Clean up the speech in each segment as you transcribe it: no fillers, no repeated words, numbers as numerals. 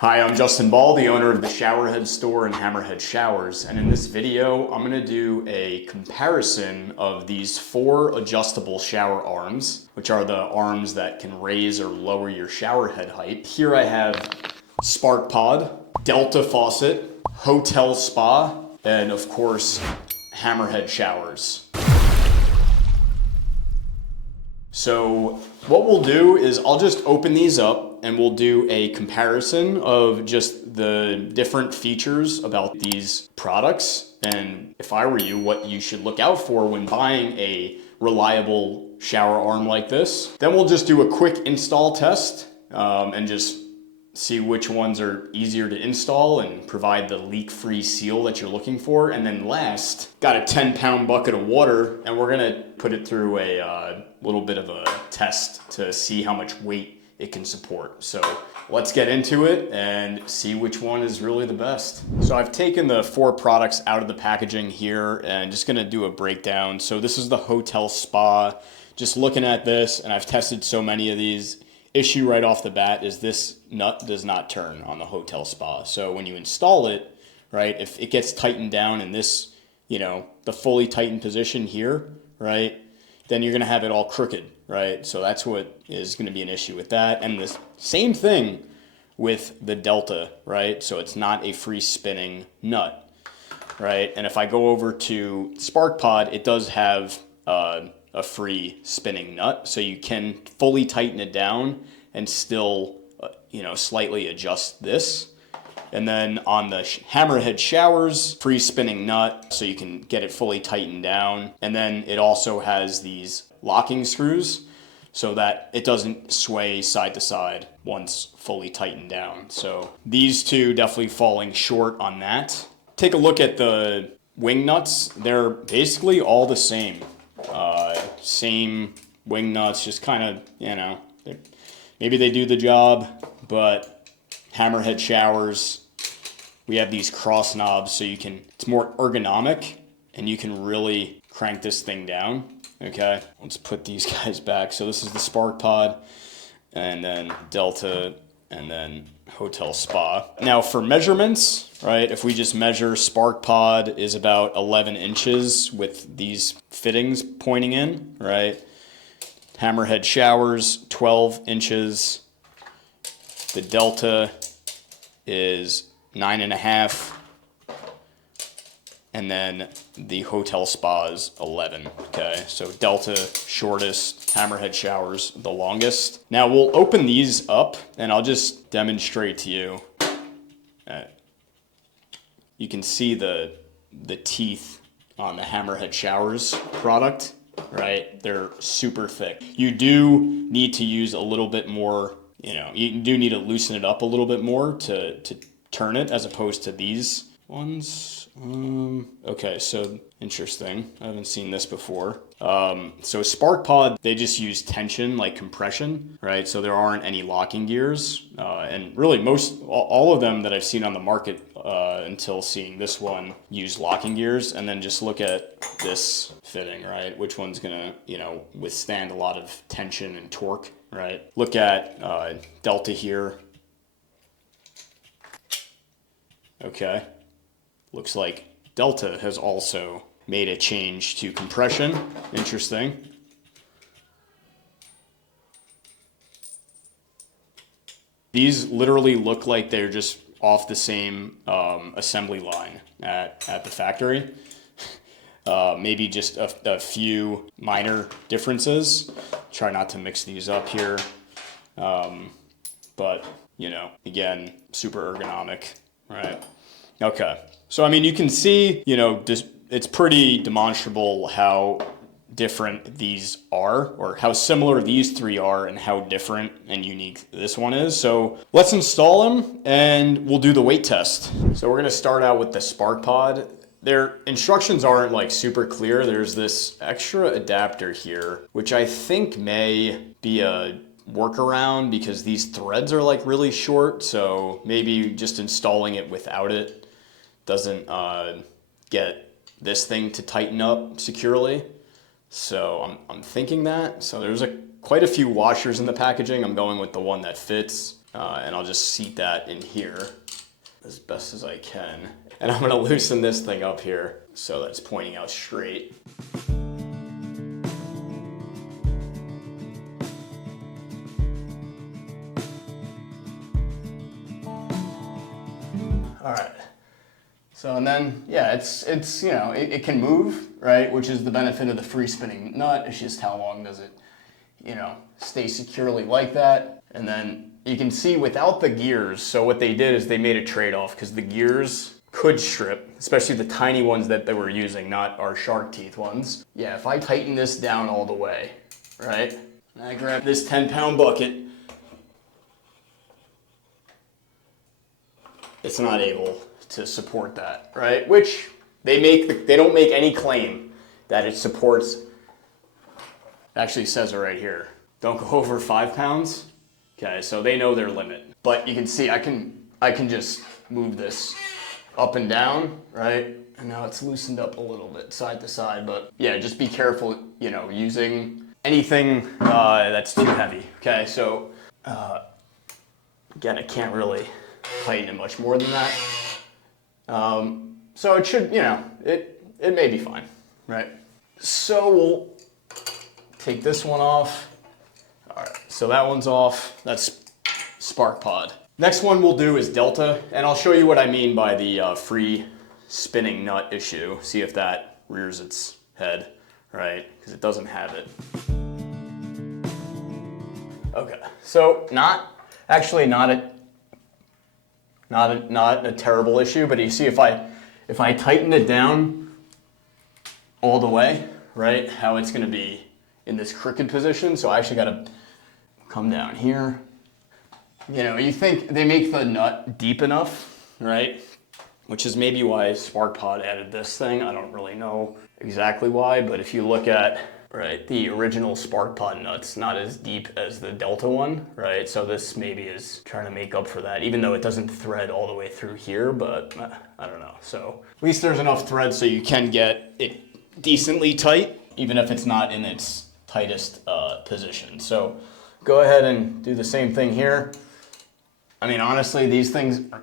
Hi, I'm Justin Ball, the owner of the Showerhead store and Hammerhead Showers, and in this video I'm going to do a comparison of these 4 adjustable shower arms, which are the arms that can raise or lower your shower head height. Here I have SparkPod, Delta Faucet, Hotel Spa, and of course Hammerhead Showers. So what we'll do is I'll just open these up and we'll do a comparison of just the different features about these products. And if I were you, what you should look out for when buying a reliable shower arm like this. Then we'll just do a quick install test and just see which ones are easier to install and provide the leak-free seal that you're looking for. And then last, got a 10-pound bucket of water and we're gonna put it through a little bit of a test to see how much weight it can support. So let's get into it and see which one is really the best. So I've taken the 4 products out of the packaging here and just gonna do a breakdown. So this is the Hotel Spa. Just looking at this, and I've tested so many of these, issue right off the bat is this nut does not turn on the Hotel Spa. So when you install it, right, if it gets tightened down in this, the fully tightened position here, right, then you're gonna have it all crooked, right? So that's what is gonna be an issue with that. And the same thing with the Delta, right? So it's not a free spinning nut, right? And if I go over to SparkPod, it does have a free spinning nut, so you can fully tighten it down and still, slightly adjust this. And then on the Hammerhead Showers, free spinning nut, so you can get it fully tightened down. And then it also has these locking screws so that it doesn't sway side to side once fully tightened down. So these two definitely falling short on that. Take a look at the wing nuts. They're basically all the same. Same wing nuts, just kind of, maybe they do the job, but Hammerhead Showers, we have these cross knobs so it's more ergonomic and you can really crank this thing down. Okay, let's put these guys back. So this is the SparkPod, and then Delta, and then Hotel Spa. Now for measurements, right, if we just measure, SparkPod is about 11 inches with these fittings pointing in, right? Hammerhead Showers, 12 inches. The Delta is 9.5. And then the Hotel Spa is 11, okay? So Delta, shortest, Hammerhead Showers, the longest. Now we'll open these up and I'll just demonstrate to you. You can see the teeth on the Hammerhead Showers product, right? They're super thick. You do need to use a little bit more, you do need to loosen it up a little bit more to turn it as opposed to these ones. Okay, so interesting. I haven't seen this before. So SparkPod, they just use tension, like compression, right? So there aren't any locking gears. And really all of them that I've seen on the market until seeing this one use locking gears. And then just look at this fitting, right? Which one's gonna, withstand a lot of tension and torque, right? Look at Delta here. Okay. Looks like Delta has also made a change to compression. Interesting. These literally look like they're just off the same assembly line at the factory. Maybe just a few minor differences. Try not to mix these up here. But, again, super ergonomic, right? Okay. So, you can see, it's pretty demonstrable how different these are, or how similar these 3 are and how different and unique this one is. So let's install them and we'll do the weight test. So we're gonna start out with the SparkPod. Their instructions aren't like super clear. There's this extra adapter here, which I think may be a workaround because these threads are like really short. So maybe just installing it without it doesn't get this thing to tighten up securely. So I'm thinking that. So there's quite a few washers in the packaging. I'm going with the one that fits. and I'll just seat that in here as best as I can. And I'm gonna loosen this thing up here so that it's pointing out straight. All right. So, and then, yeah, it's you know, it can move, right? Which is the benefit of the free spinning nut. It's just how long does it, you know, stay securely like that. And then you can see without the gears, so what they did is they made a trade-off because the gears could strip, especially the tiny ones that they were using, not our shark teeth ones. Yeah, if I tighten this down all the way, right? And I grab this 10-pound bucket, it's not able to support that, right? Which they don't make any claim that it supports. It actually says it right here. Don't go over 5 pounds. Okay, so they know their limit. But you can see I can just move this up and down, right? And now it's loosened up a little bit side to side, but yeah, just be careful, you know, using anything that's too heavy. Okay, so again, I can't really tighten it much more than that. So it should, you know, it may be fine, right? So we'll take this one off. All right, so that one's off. That's SparkPod. Next one we'll do is Delta, and I'll show you what I mean by the free spinning nut issue. See if that rears its head, right? Because it doesn't have it. Okay, so not a terrible issue, but you see if I tighten it down all the way, right, how it's gonna be in this crooked position. So I actually gotta come down here. You know, you think they make the nut deep enough, right? Which is maybe why SparkPod added this thing. I don't really know exactly why, but if you look at, right, the original SparkPod nut's not as deep as the Delta one, right? So this maybe is trying to make up for that, even though it doesn't thread all the way through here, but I don't know. So at least there's enough thread so you can get it decently tight, even if it's not in its tightest position. So go ahead and do the same thing here. I mean, honestly, these things are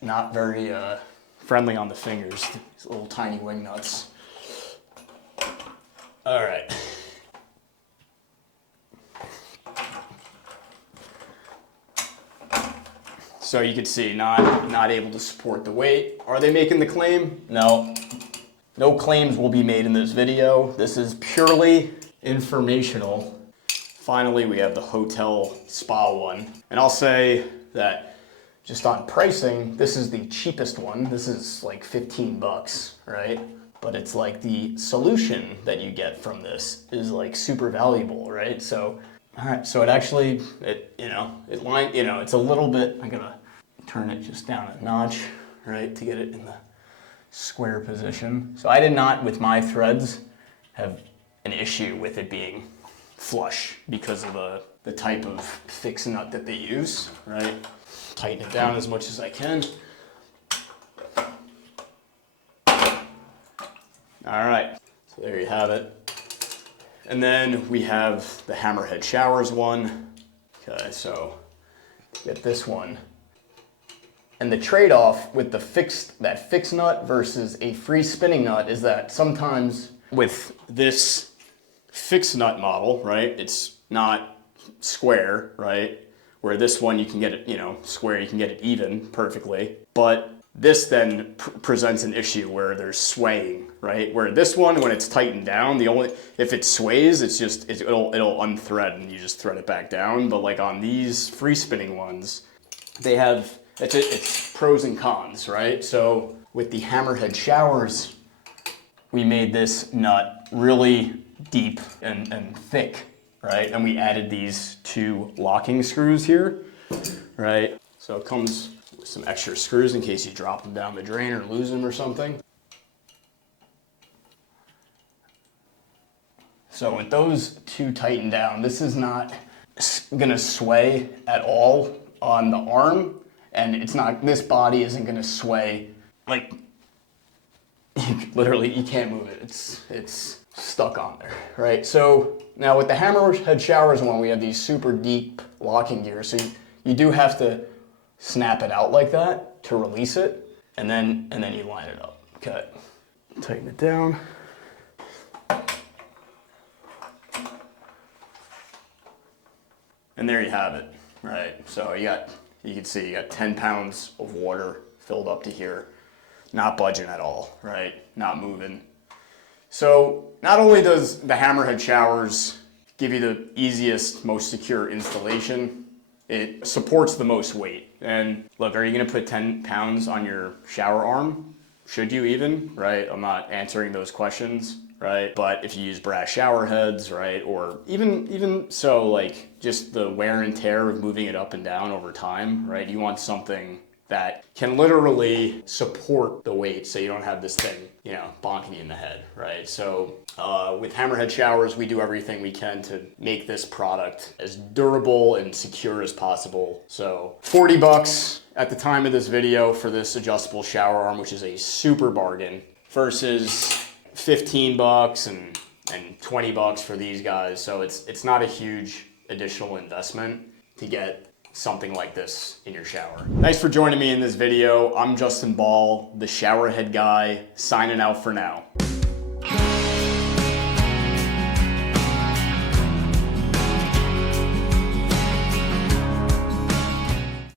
not very friendly on the fingers, these little tiny wing nuts. All right. So you can see not able to support the weight. Are they making the claim? No. No claims will be made in this video. This is purely informational. Finally, we have the hotel spa one. And I'll say that just on pricing, this is the cheapest one. This is like 15 bucks, right? But it's like the solution that you get from this is like super valuable, right? So, all right, so it actually, it's a little bit, I'm gonna turn it just down a notch, right, to get it in the square position. So I did not, with my threads, have an issue with it being flush because of the type of fix nut that they use, right? Tighten it down as much as I can. All right, so there you have it. And then we have the Hammerhead Showers one. Okay, so get this one. And the trade-off with that fixed nut versus a free spinning nut is that sometimes with this fixed nut model, right, it's not square, right? Where this one you can get it, you know, square, you can get it even perfectly. But this then presents an issue where there's swaying, right? Where this one, when it's tightened down, if it sways, it'll unthread and you just thread it back down. But like on these free spinning ones, they have, it's pros and cons, right? So with the Hammerhead Showers, we made this nut really deep and thick, right? And we added these 2 locking screws here, right? So it comes with some extra screws in case you drop them down the drain or lose them or something. So with those 2 tightened down, this is not gonna sway at all on the arm, and this body isn't gonna sway, like, literally you can't move it. It's stuck on there, right? So now with the Hammerhead Showers one, we have these super deep locking gears. So You do have to snap it out like that to release it, and then you line it up. Okay. Tighten it down. And there you have it, right? So you can see you got 10 pounds of water filled up to here, not budging at all, right? Not moving. So not only does the Hammerhead Showers give you the easiest, most secure installation, it supports the most weight. And look, are you gonna put 10 pounds on your shower arm? Should you even, right? I'm not answering those questions, right? But if you use brass shower heads, right? Or even so, like just the wear and tear of moving it up and down over time, right? You want something that can literally support the weight so you don't have this thing, you know, bonking you in the head, right? So with Hammerhead Showers, we do everything we can to make this product as durable and secure as possible. So 40 bucks at the time of this video for this adjustable shower arm, which is a super bargain, versus 15 bucks and 20 bucks for these guys. So it's not a huge additional investment to get something like this in your shower. Thanks for joining me in this video. I'm Justin Ball, the shower head guy, signing out for now.